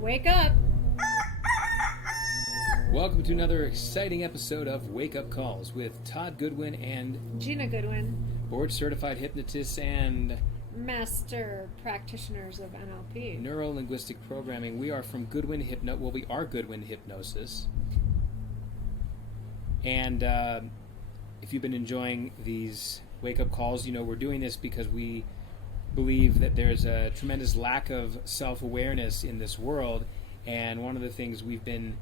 Wake up! Welcome to another exciting episode of Wake Up Calls with Todd Goodwin and Gina Goodwin, board-certified hypnotists and master practitioners of NLP. neuro-linguistic programming. We are from Goodwin we are Goodwin Hypnosis. And if you've been enjoying these Wake Up Calls, you know we're doing this because we believe that there's a tremendous lack of self-awareness in this world, and one of the things we've been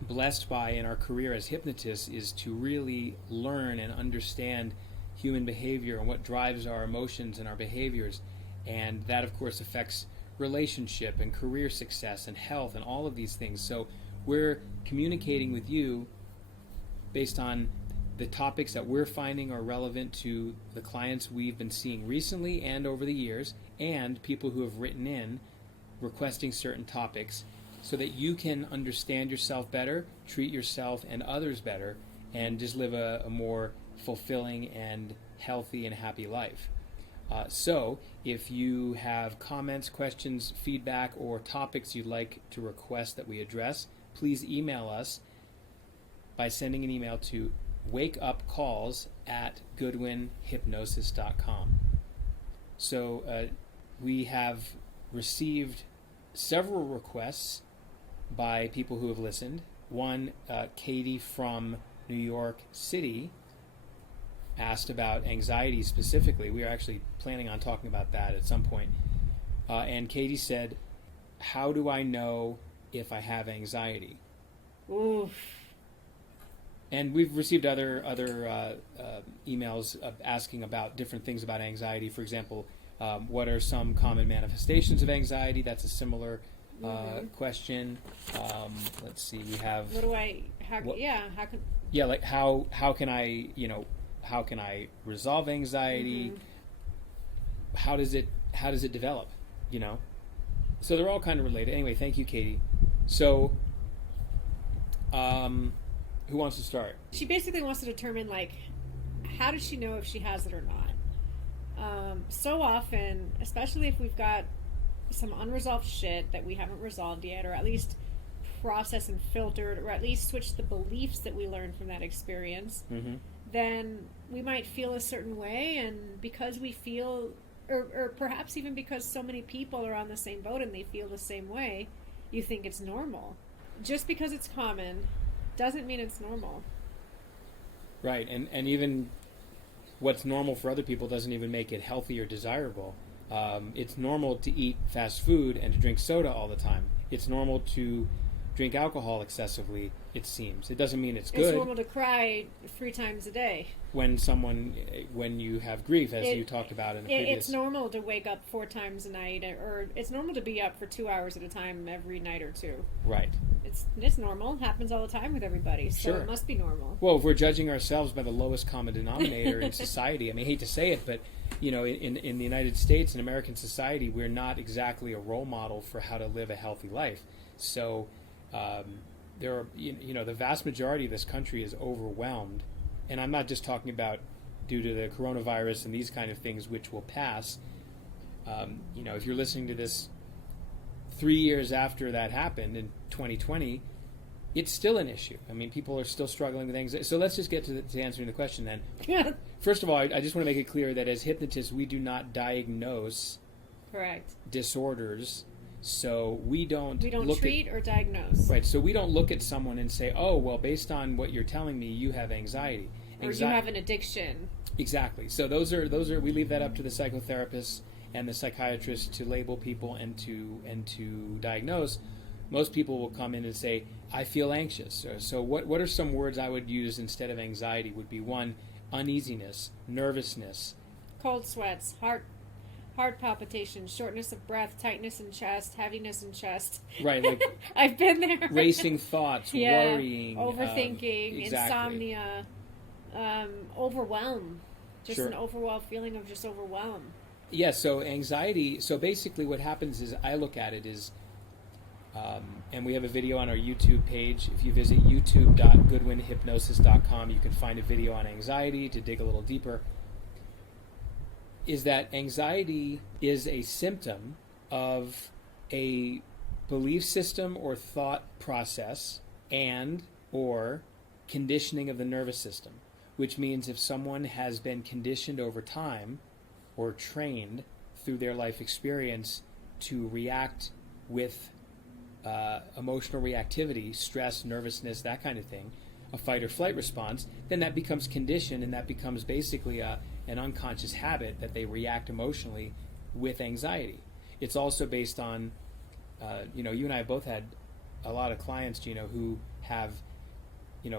blessed by in our career as hypnotists is to really learn and understand human behavior and what drives our emotions and our behaviors, and that of course affects relationship and career success and health and all of these things. So we're communicating with you based on the topics that we're finding are relevant to the clients we've been seeing recently and over the years, and people who have written in requesting certain topics, so that you can understand yourself better, treat yourself and others better, and just live a more fulfilling and healthy and happy life. So if you have comments, questions, feedback, or topics you'd like to request that we address, please email us by sending an email to wakeupcalls@goodwinhypnosis.com. So we have received several requests by people who have listened. One, Katie from New York City, asked about anxiety specifically. We are actually planning on talking about that at some point. And Katie said, how do I know if I have anxiety? Oof. And we've received other emails asking about different things about anxiety. For example, what are some common manifestations of anxiety? That's a similar question. Let's see. We have. How can I resolve anxiety? Mm-hmm. How does it develop? So they're all kind of related. Anyway, thank you, Katie. So, who wants to start? She basically wants to determine, how does she know if she has it or not? So often, especially if we've got some unresolved shit that we haven't resolved yet, or at least processed and filtered, or at least switched the beliefs that we learned from that experience, then we might feel a certain way, and because we feel, or perhaps even because so many people are on the same boat and they feel the same way, you think it's normal. Just because it's common doesn't mean it's normal. Right, and even what's normal for other people doesn't even make it healthy or desirable. It's normal to eat fast food and to drink soda all the time. It's normal to drink alcohol excessively, it seems. It doesn't mean it's good. It's normal to cry 3 times a day. When you have grief, as you talked about in the previous... It's normal to wake up 4 times a night, or it's normal to be up for 2 hours at a time every night or two. Right. It's normal. It happens all the time with everybody, so Sure. It must be normal. Well, if we're judging ourselves by the lowest common denominator in society, I hate to say it, but in the United States, in American society, we're not exactly a role model for how to live a healthy life. So there are, the vast majority of this country is overwhelmed, and I'm not just talking about due to the coronavirus and these kind of things, which will pass. If you're listening to this 3 years after that happened in 2020, it's still an issue. People are still struggling with anxiety. So let's just get to answering the question then. First of all, I just want to make it clear that as hypnotists, we do not diagnose Correct. disorders. So we don't treat or diagnose. Right. So we don't look at someone and say, oh, well, based on what you're telling me, you have anxiety. Or you have an addiction. Exactly. So those are we leave that up to the psychotherapists and the psychiatrists to label people and to diagnose. Most people will come in and say, I feel anxious. So what are some words I would use instead of anxiety? Would be 1, uneasiness, nervousness, cold sweats, heart palpitations, shortness of breath, tightness in chest, heaviness in chest. Right, I've been there. Racing thoughts, worrying, overthinking, exactly. insomnia, overwhelm. Just Sure. an overall feeling of just overwhelm. Yeah, so anxiety, so basically what happens is, I look at it as, and we have a video on our YouTube page. If you visit youtube.goodwinhypnosis.com, you can find a video on anxiety to dig a little deeper. Is that anxiety is a symptom of a belief system or thought process and or conditioning of the nervous system, which means if someone has been conditioned over time or trained through their life experience to react with emotional reactivity, stress, nervousness, that kind of thing, a fight or flight response, then that becomes conditioned, and that becomes basically an unconscious habit that they react emotionally with anxiety. It's also based on, you and I have both had a lot of clients, who have,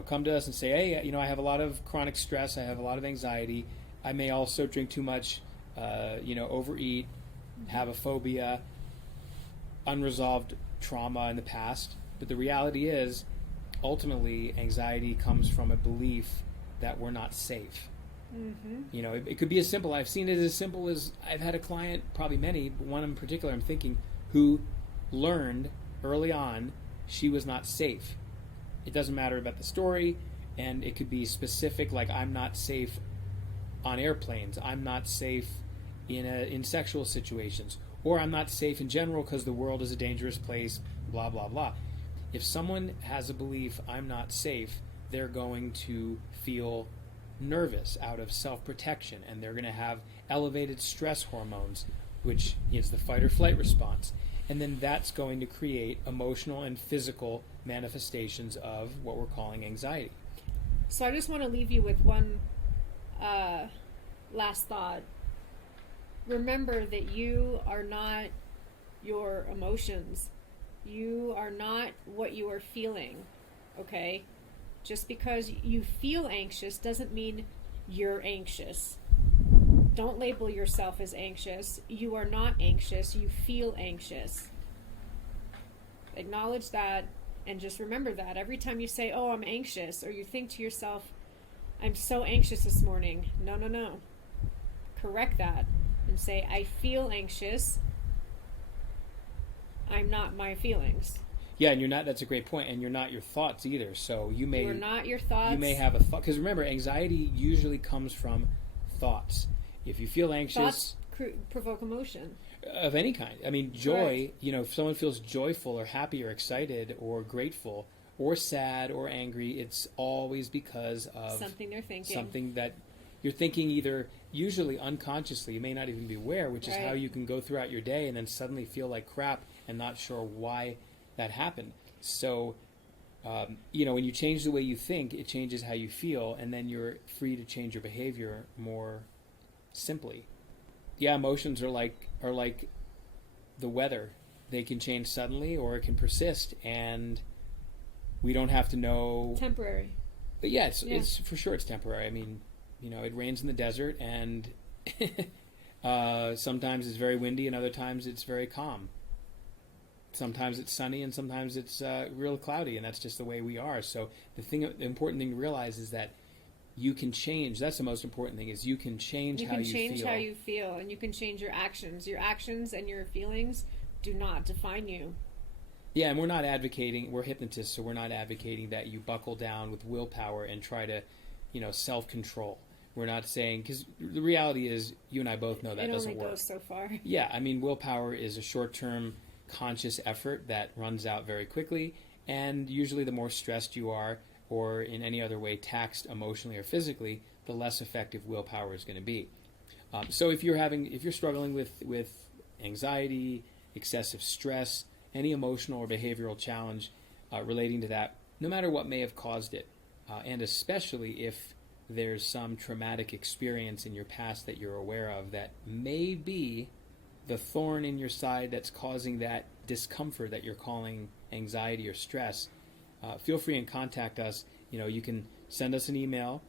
come to us and say, hey, I have a lot of chronic stress, I have a lot of anxiety, I may also drink too much, overeat, have a phobia, unresolved trauma in the past. But the reality is, ultimately, anxiety comes from a belief that we're not safe. Mm-hmm. It could be as simple. I've seen it as simple as I've had a client, probably many, but one in particular I'm thinking, who learned early on she was not safe. It doesn't matter about the story, and it could be specific, like I'm not safe on airplanes, I'm not safe in sexual situations, or I'm not safe in general because the world is a dangerous place, blah, blah, blah. If someone has a belief, I'm not safe, they're going to feel nervous out of self-protection, and they're going to have elevated stress hormones, which is the fight or flight response. And then that's going to create emotional and physical manifestations of what we're calling anxiety. So I just want to leave you with one last thought. Remember that you are not your emotions. You are not what you are feeling, okay? Just because you feel anxious doesn't mean you're anxious. Don't label yourself as anxious. You are not anxious. You feel anxious. Acknowledge that, and just remember that. Every time you say, oh, I'm anxious, or you think to yourself, I'm so anxious this morning. No. Correct that and say, I feel anxious. I'm not my feelings. Yeah, and you're not, that's a great point, and you're not your thoughts either. So you are not your thoughts. You may have a thought, because remember, anxiety usually comes from thoughts. If you feel anxious... Thoughts provoke emotion. Of any kind. I mean, joy, if someone feels joyful or happy or excited or grateful or sad or angry, it's always because of something they're thinking. Something that you're thinking, either usually unconsciously, you may not even be aware, which is how you can go throughout your day and then suddenly feel like crap and not sure why that happened. So, when you change the way you think, it changes how you feel, and then you're free to change your behavior more simply. Yeah, emotions are like the weather. They can change suddenly, or it can persist, and we don't have to know. Temporary. But it's for sure it's temporary. I mean, it rains in the desert, and sometimes it's very windy, and other times it's very calm. Sometimes it's sunny, and sometimes it's real cloudy, and that's just the way we are. So the important thing to realize is that you can change. That's the most important thing, is you can change how you feel. You can change how you feel, and you can change your actions. Your actions and your feelings do not define you. Yeah, and we're not advocating, we're hypnotists, so we're not advocating that you buckle down with willpower and try to, self-control. We're not saying, because the reality is, you and I both know that doesn't work. It only goes so far. Yeah, I mean, willpower is a short-term conscious effort that runs out very quickly, and usually the more stressed you are, or in any other way taxed emotionally or physically, the less effective willpower is going to be. So if you're struggling with anxiety, excessive stress, any emotional or behavioral challenge relating to that, no matter what may have caused it, and especially if there's some traumatic experience in your past that you're aware of that may be the thorn in your side that's causing that discomfort that you're calling anxiety or stress, feel free and contact us. You can send us an email,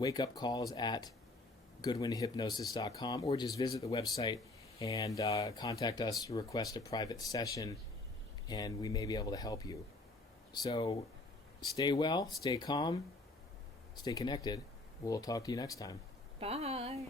wakeupcalls@goodwinhypnosis.com, or just visit the website and contact us to request a private session, and we may be able to help you. So stay well, stay calm, stay connected. We'll talk to you next time. Bye.